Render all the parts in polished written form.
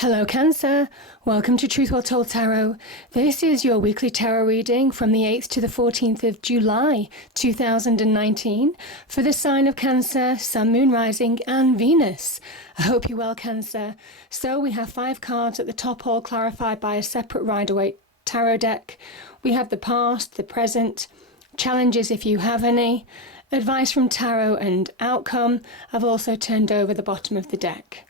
Hello Cancer, welcome to Truth Well Told Tarot. This is your weekly tarot reading from the 8th to the 14th of July 2019 for the sign of Cancer, Sun, Moon, Rising and Venus. I hope you're well, Cancer. So we have 5 cards at the top, all clarified by a separate Rider-Waite tarot deck. We have the past, the present, challenges if you have any, advice from tarot and outcome. I've also turned over the bottom of the deck.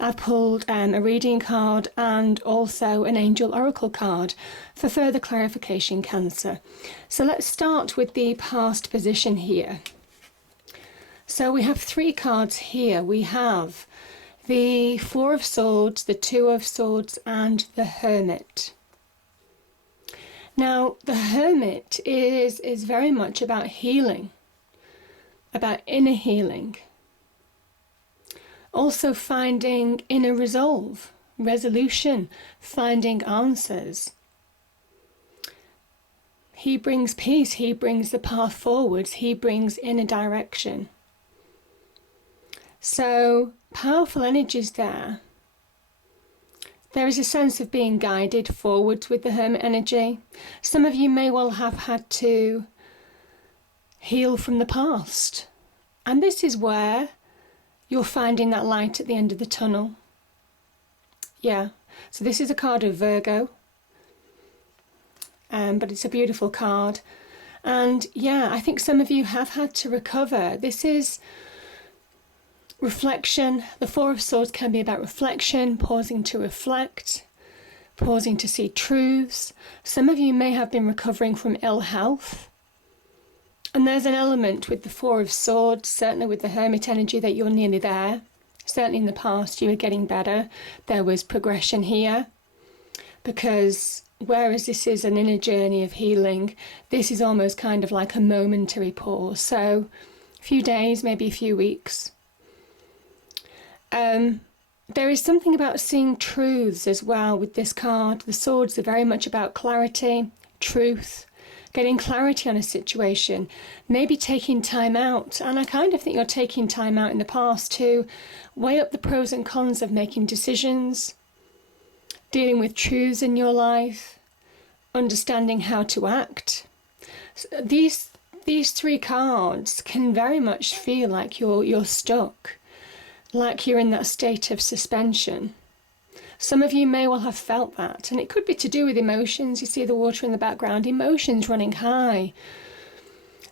I've pulled a reading card and also an angel oracle card for further clarification, Cancer. So let's start with the past position here. So we have 3 cards here. We have the 4 of Swords, the 2 of Swords and the Hermit. Now the Hermit is very much about healing, about inner healing. Also finding inner resolve, resolution, finding answers. He brings peace, he brings the path forwards, he brings inner direction. So, powerful energies there. There is a sense of being guided forwards with the Hermit energy. Some of you may well have had to heal from the past. And this is where you're finding that light at the end of the tunnel. Yeah, so this is a card of Virgo, but it's a beautiful card. And yeah, I think some of you have had to recover. This is reflection. The 4 of Swords can be about reflection, pausing to reflect, pausing to see truths. Some of you may have been recovering from ill health. And there's an element with the 4 of Swords, certainly with the Hermit energy, that you're nearly there. Certainly in the past you were getting better. There was progression here. Because whereas this is an inner journey of healing, this is almost kind of like a momentary pause. So a few days, maybe a few weeks. There is something about seeing truths as well with this card. The Swords are very much about clarity, truth, getting clarity on a situation, maybe taking time out. And I kind of think you're taking time out in the past to weigh up the pros and cons of making decisions, dealing with truths in your life, understanding how to act. So these 3 cards can very much feel like you're stuck, like you're in that state of suspension. Some of you may well have felt that, and it could be to do with emotions. You see the water in the background, emotions running high.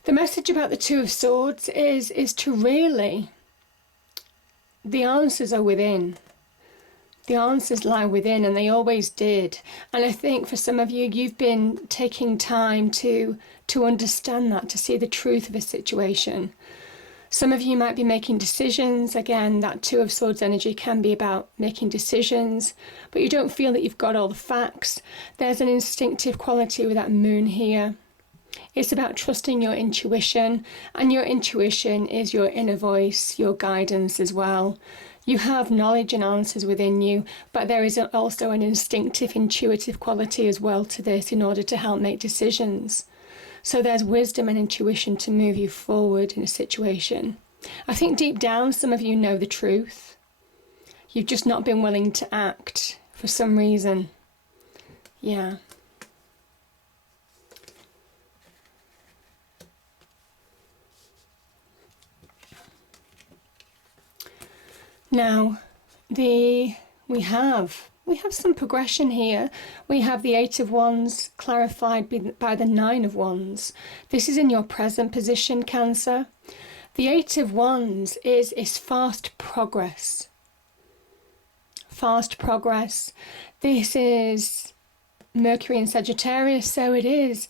The message about the 2 of Swords is to really, the answers are within. The answers lie within, and they always did. And I think for some of you, you've been taking time to understand that, to see the truth of a situation. Some of you might be making decisions. Again, that 2 of Swords energy can be about making decisions, but you don't feel that you've got all the facts. There's an instinctive quality with that moon here. It's about trusting your intuition, and your intuition is your inner voice, your guidance as well. You have knowledge and answers within you, but there is also an instinctive, intuitive quality as well to this in order to help make decisions. So there's wisdom and intuition to move you forward in a situation. I think deep down, some of you know the truth. You've just not been willing to act for some reason. Yeah. Now, we have some progression here. We have the 8 of Wands clarified by the 9 of Wands. This is in your present position, Cancer. The 8 of Wands is fast progress. Fast progress. This is Mercury in Sagittarius, so it is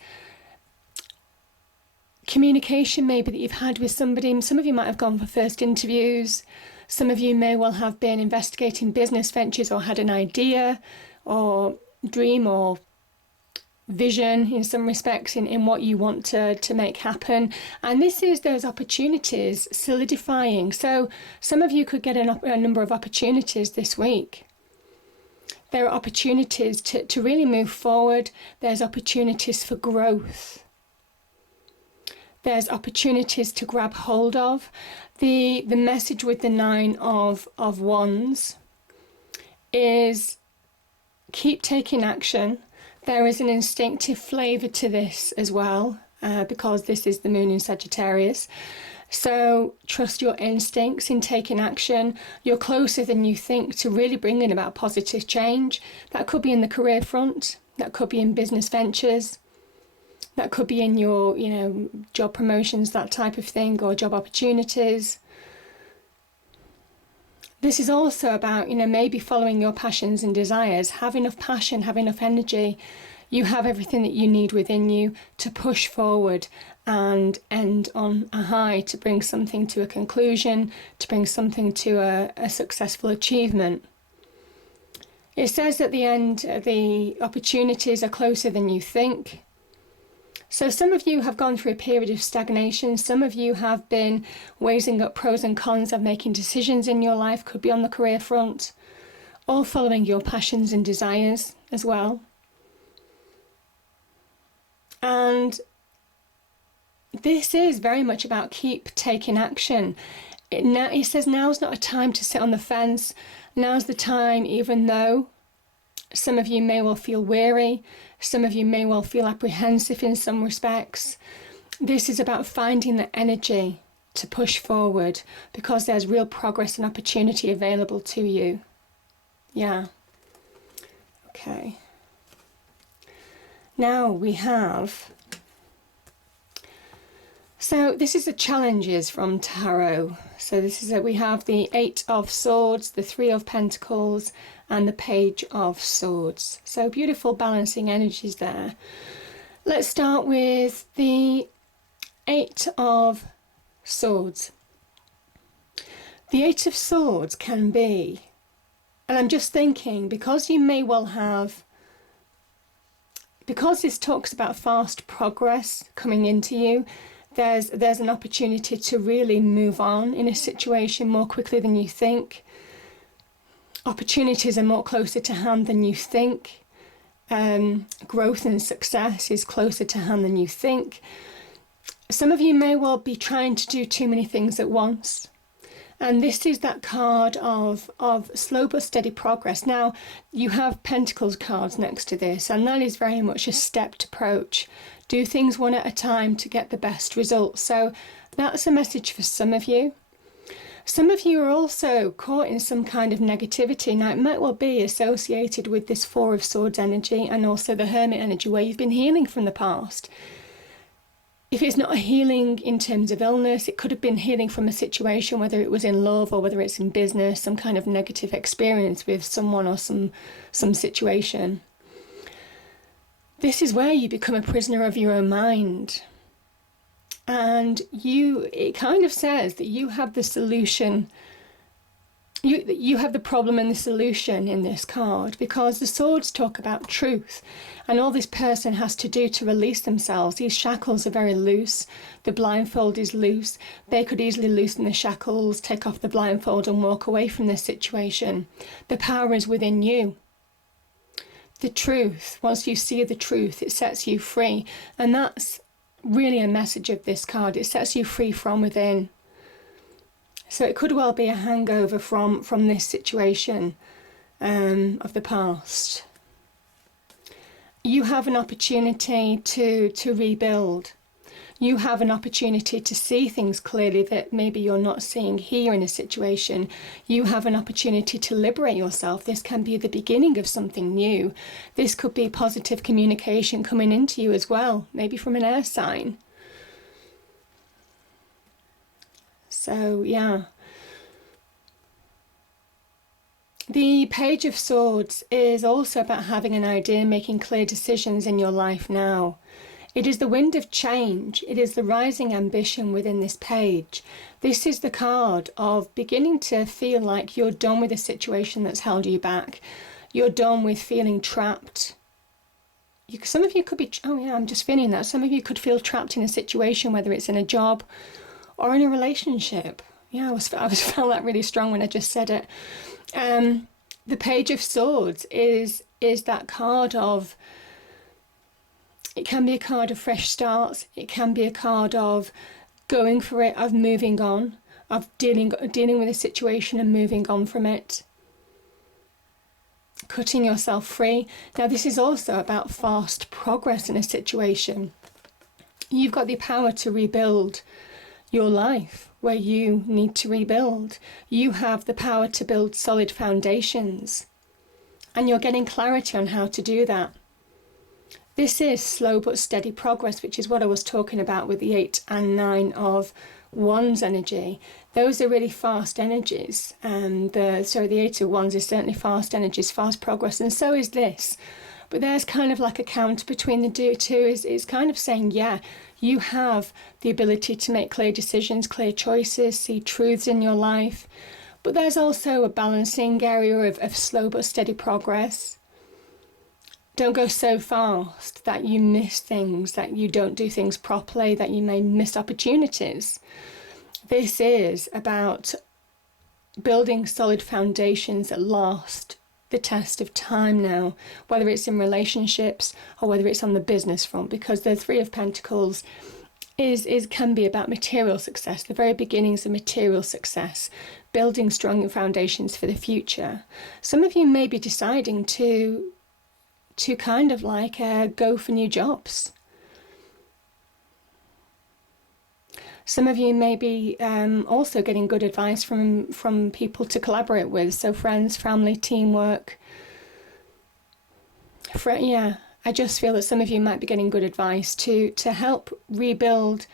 communication maybe that you've had with somebody. Some of you might have gone for first interviews. Some of you may well have been investigating business ventures or had an idea or dream or vision in some respects in what you want to make happen. And this is those opportunities solidifying. So some of you could get a number of opportunities this week. There are opportunities to really move forward. There's opportunities for growth. There's opportunities to grab hold of. The message with the 9 of Wands is keep taking action. There is an instinctive flavour to this as well, because this is the moon in Sagittarius. So trust your instincts in taking action. You're closer than you think to really bringing about positive change. That could be in the career front. That could be in business ventures. That could be in your, job promotions, that type of thing, or job opportunities. This is also about, maybe following your passions and desires. Have enough passion, have enough energy. You have everything that you need within you to push forward and end on a high, to bring something to a conclusion, to bring something to a successful achievement. It says at the end, the opportunities are closer than you think. So some of you have gone through a period of stagnation. Some of you have been weighing up pros and cons of making decisions in your life, could be on the career front, or following your passions and desires as well. And this is very much about keep taking action. It says now's not a time to sit on the fence. Now's the time, even though some of you may well feel weary, some of you may well feel apprehensive in some respects. This is about finding the energy to push forward, because there's real progress and opportunity available to you. Yeah. Okay. Now we have... So this is the challenges from Tarot. So this is we have the 8 of Swords, the 3 of Pentacles, and the Page of Swords. So beautiful balancing energies there. Let's start with the 8 of Swords. The 8 of Swords can be, and I'm just thinking, because you may well have, because this talks about fast progress coming into you, there's an opportunity to really move on in a situation more quickly than you think. Opportunities are more closer to hand than you think. Growth and success is closer to hand than you think. Some of you may well be trying to do too many things at once. And this is that card of slow but steady progress. Now, you have Pentacles cards next to this, and that is very much a stepped approach. Do things one at a time to get the best results. So that's a message for some of you. Some of you are also caught in some kind of negativity. Now, it might well be associated with this 4 of Swords energy and also the Hermit energy, where you've been healing from the past. If it's not a healing in terms of illness, it could have been healing from a situation, whether it was in love or whether it's in business, some kind of negative experience with someone or some situation. This is where you become a prisoner of your own mind. And it kind of says that you have the solution. You have the problem and the solution in this card, because the swords talk about truth, and all this person has to do to release themselves. These shackles are very loose. The blindfold is loose. They could easily loosen the shackles, take off the blindfold and walk away from this situation. The power is within you. The truth, once you see the truth, it sets you free. And that's really a message of this card. It sets you free from within. So it could well be a hangover from this situation of the past. You have an opportunity to rebuild. You have an opportunity to see things clearly that maybe you're not seeing here in a situation. You have an opportunity to liberate yourself. This can be the beginning of something new. This could be positive communication coming into you as well, maybe from an air sign. So, yeah. The Page of Swords is also about having an idea, making clear decisions in your life now. It is the wind of change. It is the rising ambition within this page. This is the card of beginning to feel like you're done with a situation that's held you back. You're done with feeling trapped. Some of you could be, I'm just feeling that. Some of you could feel trapped in a situation, whether it's in a job or in a relationship. Yeah, I felt that really strong when I just said it. The Page of Swords is that card of, it can be a card of fresh starts. It can be a card of going for it, of moving on, of dealing with a situation and moving on from it. cutting yourself free. Now, this is also about fast progress in a situation. You've got the power to rebuild your life where you need to rebuild. You have the power to build solid foundations, and you're getting clarity on how to do that. This is slow but steady progress, which is what I was talking about with the 8 and 9 of Wands energy. Those are really fast energies, and the 8 of Wands is certainly fast energies, fast progress, and so is this. But there's kind of like a counter between the two. Is kind of saying, yeah, you have the ability to make clear decisions, clear choices, see truths in your life. But there's also a balancing area of slow but steady progress. Don't go so fast that you miss things, that you don't do things properly, that you may miss opportunities. This is about building solid foundations that last the test of time now, whether it's in relationships or whether it's on the business front, because the 3 of Pentacles can be about material success, the very beginnings of material success, building strong foundations for the future. Some of you may be deciding to kind of like go for new jobs. Some of you may be also getting good advice from people to collaborate with, so friends, family, teamwork. I just feel that some of you might be getting good advice to help rebuild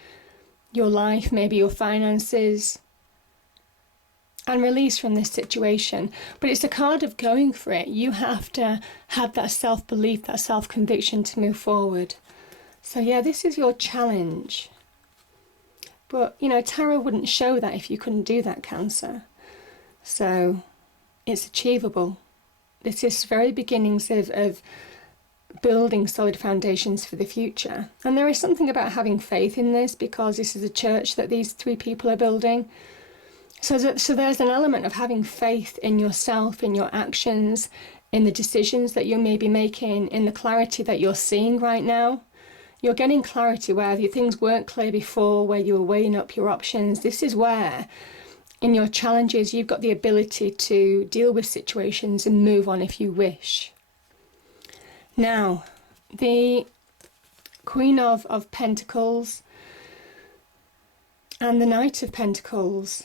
your life, maybe your finances, and release from this situation. But it's a card of going for it. You have to have that self-belief, that self-conviction to move forward. So yeah, this is your challenge. But, you know, tarot wouldn't show that if you couldn't do that, Cancer. So it's achievable. This is very beginnings of building solid foundations for the future. And there is something about having faith in this, because this is a church that these 3 people are building. So there's an element of having faith in yourself, in your actions, in the decisions that you may be making, in the clarity that you're seeing right now. You're getting clarity where things weren't clear before, where you were weighing up your options. This is where, in your challenges, you've got the ability to deal with situations and move on if you wish. Now, the Queen of Pentacles and the Knight of Pentacles.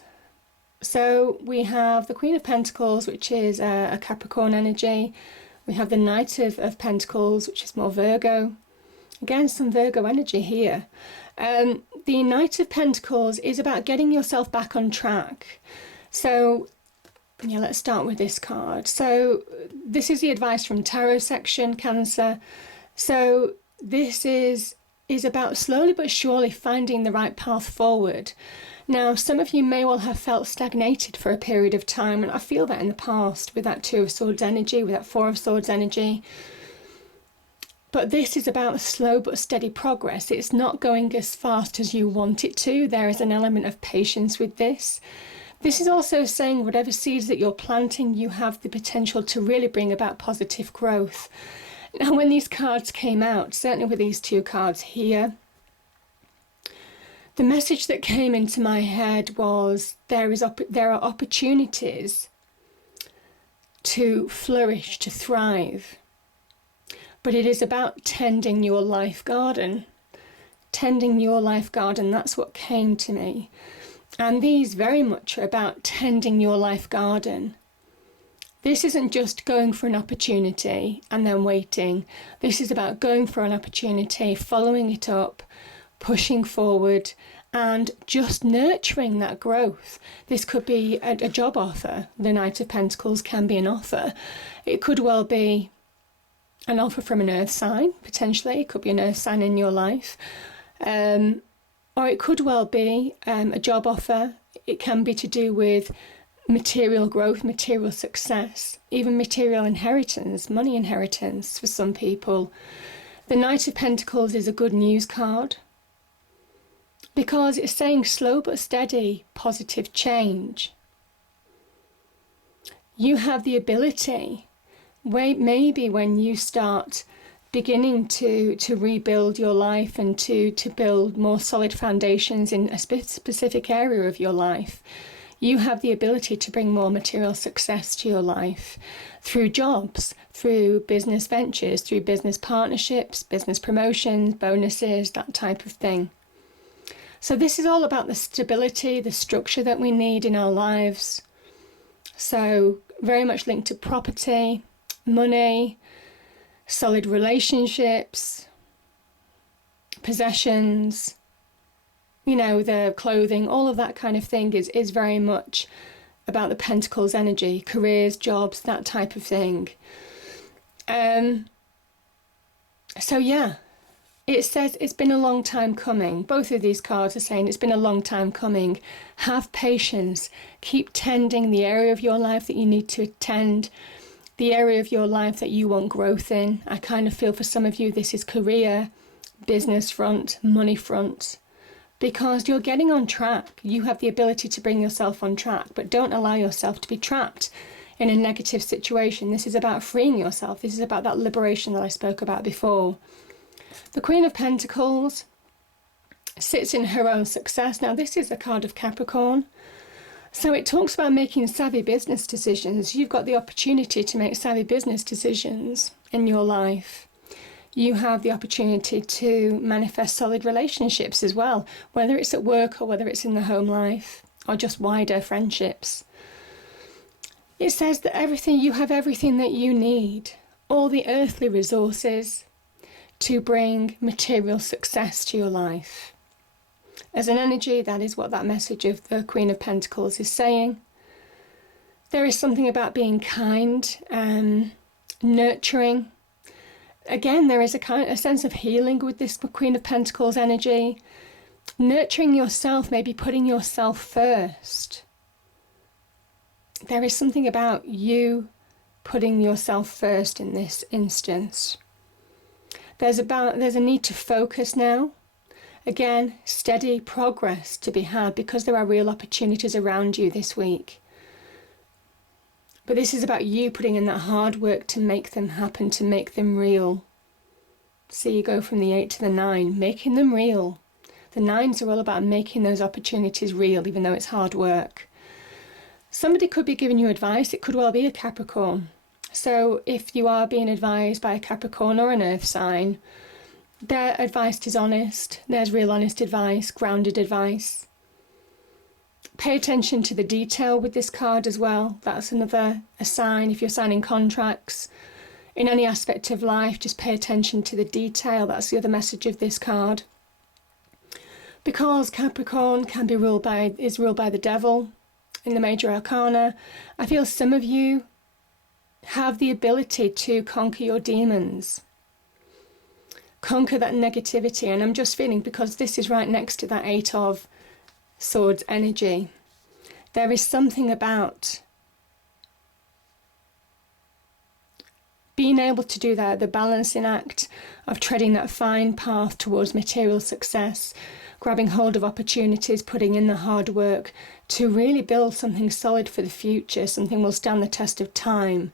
So we have the Queen of Pentacles, which is a Capricorn energy. We have the Knight of Pentacles, which is more Virgo. Again, some Virgo energy here. The Knight of Pentacles is about getting yourself back on track. So, yeah, let's start with this card. So this is the advice from tarot section, Cancer. So this is about slowly but surely finding the right path forward. Now, some of you may well have felt stagnated for a period of time, and I feel that in the past with that 2 of Swords energy, with that 4 of Swords energy. But this is about slow but steady progress. It's not going as fast as you want it to. There is an element of patience with this. This is also saying whatever seeds that you're planting, you have the potential to really bring about positive growth. Now, when these cards came out, certainly with these 2 cards here, the message that came into my head was there are opportunities to flourish, to thrive. But it is about tending your life garden. Tending your life garden, that's what came to me. And these very much are about tending your life garden. This isn't just going for an opportunity and then waiting. This is about going for an opportunity, following it up, pushing forward, and just nurturing that growth. This could be a job offer. The Knight of Pentacles can be an offer. It could well be an offer from an earth sign, potentially. It could be an earth sign in your life. Or it could well be a job offer. It can be to do with material growth, material success, even material inheritance, money inheritance for some people. The Knight of Pentacles is a good news card because it's saying slow but steady, positive change. You have the ability, maybe when you start beginning to rebuild your life and to build more solid foundations in a specific area of your life, you have the ability to bring more material success to your life through jobs, through business ventures, through business partnerships, business promotions, bonuses, that type of thing. So this is all about the stability, the structure that we need in our lives. So very much linked to property, money, solid relationships, possessions, you know, the clothing, all of that kind of thing is very much about the Pentacles energy, careers, jobs, that type of thing. So yeah, it says it's been a long time coming. Both of these cards are saying it's been a long time coming. Have patience. Keep tending the area of your life that you need to tend, the area of your life that you want growth in. I kind of feel for some of you this is career, business front, money front, because you're getting on track. You have the ability to bring yourself on track, but don't allow yourself to be trapped in a negative situation. This is about freeing yourself. This is about that liberation that I spoke about before. The Queen of Pentacles sits in her own success. Now, this is a card of Capricorn. So it talks about making savvy business decisions. You've got the opportunity to make savvy business decisions in your life. You have the opportunity to manifest solid relationships as well, whether it's at work or whether it's in the home life or just wider friendships. It says that you have everything that you need, all the earthly resources to bring material success to your life. As an energy, that is what that message of the Queen of Pentacles is saying. There is something about being kind, nurturing. Again, there is a sense of healing with this Queen of Pentacles energy. Nurturing yourself, maybe putting yourself first. There is something about you putting yourself first in this instance. There's a need to focus now. Again, steady progress to be had because there are real opportunities around you this week. But this is about you putting in that hard work to make them happen, to make them real. So you go from the 8 to the 9, making them real. The 9s are all about making those opportunities real, even though it's hard work. Somebody could be giving you advice. It could well be a Capricorn. So if you are being advised by a Capricorn or an earth sign, their advice is honest. There's real honest advice, grounded advice. Pay attention to the detail with this card as well. That's a sign. If you're signing contracts in any aspect of life, just pay attention to the detail. That's the other message of this card. Because Capricorn is ruled by the devil in the major arcana, I feel some of you have the ability to conquer your demons. Conquer that negativity. And I'm just feeling, because this is right next to that 8 of Swords energy, there is something about being able to do that, the balancing act of treading that fine path towards material success, grabbing hold of opportunities, putting in the hard work to really build something solid for the future, something will stand the test of time.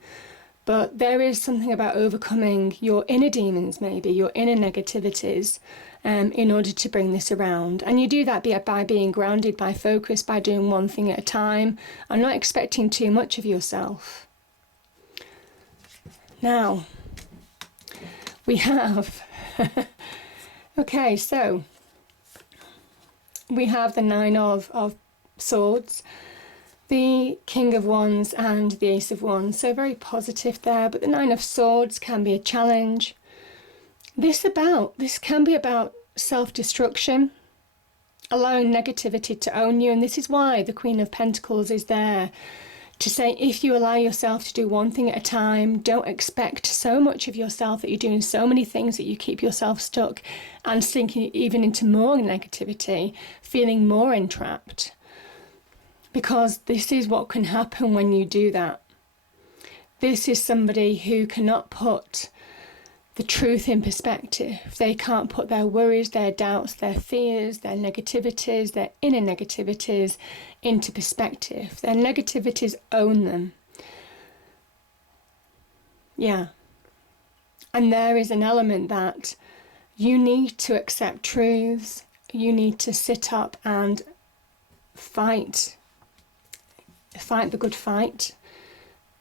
But there is something about overcoming your inner demons, maybe your inner negativities, in order to bring this around. And you do that by being grounded, by focus, by doing one thing at a time, and not expecting too much of yourself. Now, we have, okay, so we have the 9 of Swords, the King of Wands and the Ace of Wands. So very positive there, but the 9 of Swords can be a challenge. This can be about self-destruction, allowing negativity to own you. And this is why the Queen of Pentacles is there to say, if you allow yourself to do one thing at a time, don't expect so much of yourself that you're doing so many things that you keep yourself stuck and sinking even into more negativity, feeling more entrapped. Because this is what can happen when you do that. This is somebody who cannot put the truth in perspective. They can't put their worries, their doubts, their fears, their negativities, their inner negativities into perspective. Their negativities own them. Yeah. And there is an element that you need to accept truths. You need to sit up and fight the good fight.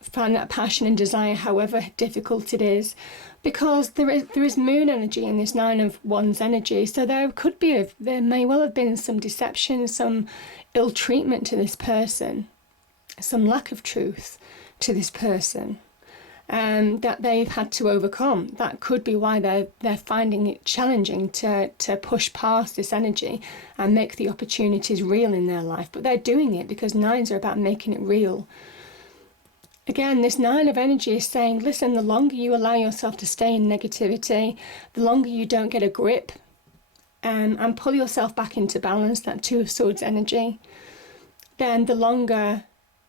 find that passion and desire, however difficult it is, because there is moon energy in this Nine of Wands energy. So there may well have been some deception, some ill treatment to this person, some lack of truth to this person, that they've had to overcome. That could be why they're finding it challenging to push past this energy and make the opportunities real in their life. But they're doing it because nines are about making it real. Again, this Nine of Energy is saying, listen, the longer you allow yourself to stay in negativity, the longer you don't get a grip and pull yourself back into balance, that Two of Swords energy, then the longer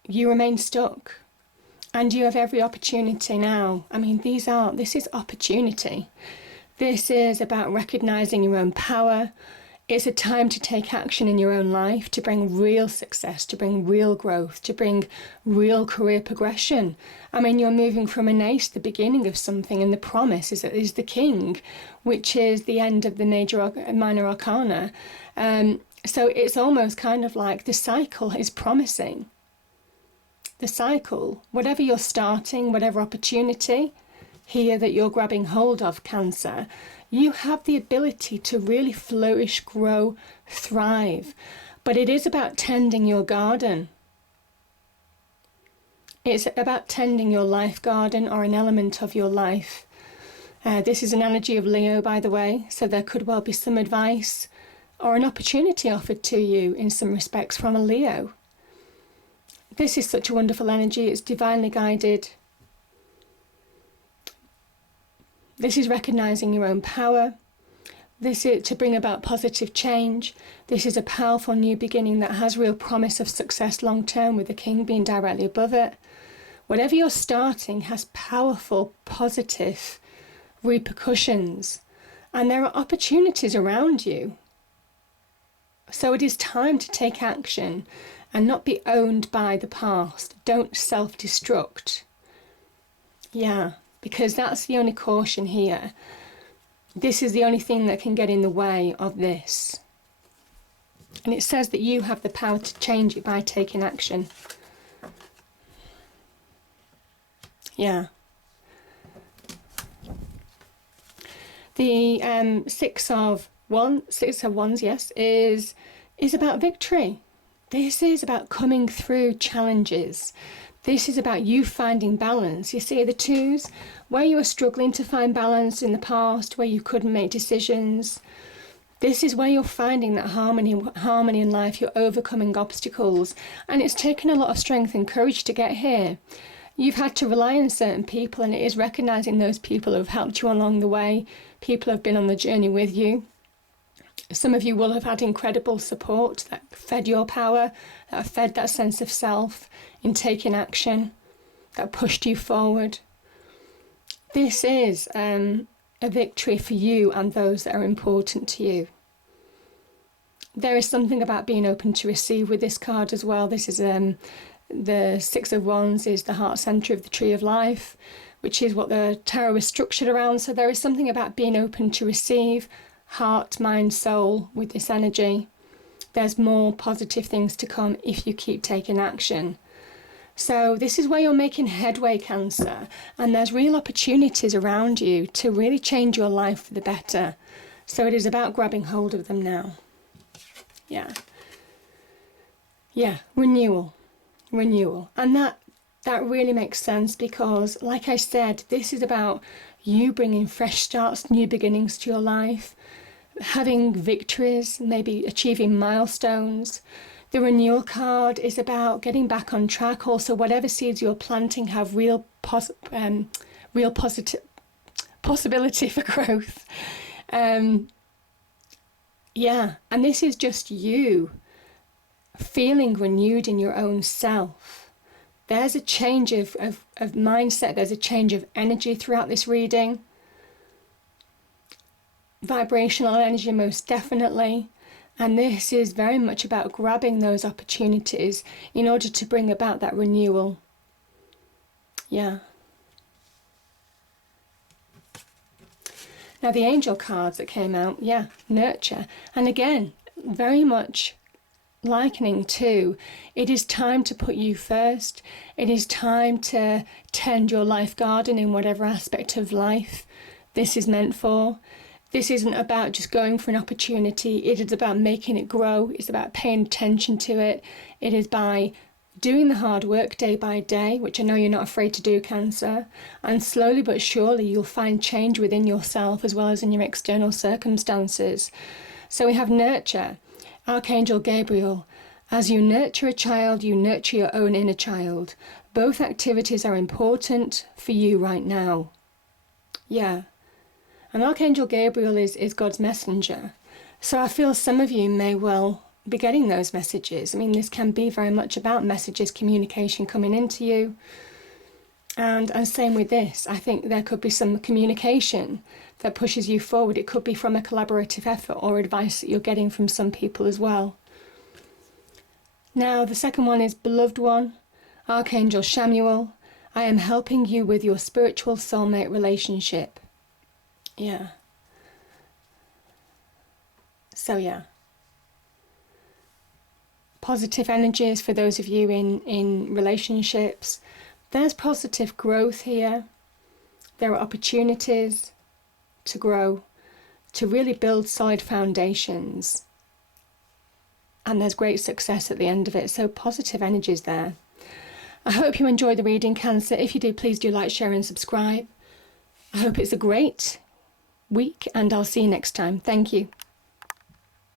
you remain stuck. And you have every opportunity now. I mean, this is opportunity. This is about recognizing your own power. It's a time to take action in your own life, to bring real success, to bring real growth, to bring real career progression. I mean, you're moving from an ace, the beginning of something, and the promise is the king, which is the end of the minor arcana. So it's almost kind of like the cycle is promising. The cycle, whatever you're starting, whatever opportunity here that you're grabbing hold of, Cancer, you have the ability to really flourish, grow, thrive. But it is about tending your garden. It's about tending your life garden, or an element of your life. This is an energy of Leo, by the way, so there could well be some advice or an opportunity offered to you in some respects from a Leo. This is such a wonderful energy. It's divinely guided. This is recognizing your own power. This is to bring about positive change. This is a powerful new beginning that has real promise of success long term, with the king being directly above it. Whatever you're starting has powerful, positive repercussions, and there are opportunities around you. So it is time to take action and not be owned by the past. Don't self-destruct. Yeah, because that's the only caution here. This is the only thing that can get in the way of this. And it says that you have the power to change it by taking action. Yeah. The Six of Wands, yes, is about victory. This is about coming through challenges. This is about you finding balance. You see, the twos, where you were struggling to find balance in the past, where you couldn't make decisions, this is where you're finding that harmony in life. You're overcoming obstacles, and it's taken a lot of strength and courage to get here. You've had to rely on certain people, and it is recognizing those people who have helped you along the way, people who have been on the journey with you. Some of you will have had incredible support that fed your power, that fed that sense of self in taking action, that pushed you forward. This is a victory for you and those that are important to you. There is something about being open to receive with this card as well. This is the Six of Wands is the heart centre of the Tree of Life, which is what the tarot is structured around. So there is something about being open to receive, heart, mind, soul, with this energy. There's more positive things to come if you keep taking action. So this is where you're making headway, Cancer, and there's real opportunities around you to really change your life for the better. So it is about grabbing hold of them now. Yeah, renewal. And that really makes sense, because like I said, this is about you bringing fresh starts, new beginnings to your life, having victories, maybe achieving milestones. The renewal card is about getting back on track. Also, whatever seeds you're planting have real positive possibility for growth. Yeah, and this is just you feeling renewed in your own self. There's a change of mindset. There's a change of energy throughout this reading. Vibrational energy, most definitely. And this is very much about grabbing those opportunities in order to bring about that renewal. Yeah. Now the angel cards that came out, yeah, nurture. And again, very much likening to, it is time to put you first. It is time to tend your life garden in whatever aspect of life this is meant for. This isn't about just going for an opportunity. It is about making it grow. It's about paying attention to it. It is by doing the hard work day by day, which I know you're not afraid to do, Cancer, and slowly but surely you'll find change within yourself as well as in your external circumstances. So we have nurture. Archangel Gabriel. As you nurture a child, you nurture your own inner child. Both activities are important for you right now. Yeah. And Archangel Gabriel is God's messenger. So I feel some of you may well be getting those messages. I mean, this can be very much about messages, communication coming into you. And same with this. I think there could be some communication that pushes you forward. It could be from a collaborative effort or advice that you're getting from some people as well. Now, the second one is Beloved One, Archangel Samuel. I am helping you with your spiritual soulmate relationship. Yeah. So, yeah. Positive energies for those of you in relationships. There's positive growth here. There are opportunities to grow, to really build solid foundations. And there's great success at the end of it. So positive energies there. I hope you enjoyed the reading, Cancer. If you do, please do like, share and subscribe. I hope it's a great week and I'll see you next time. Thank you.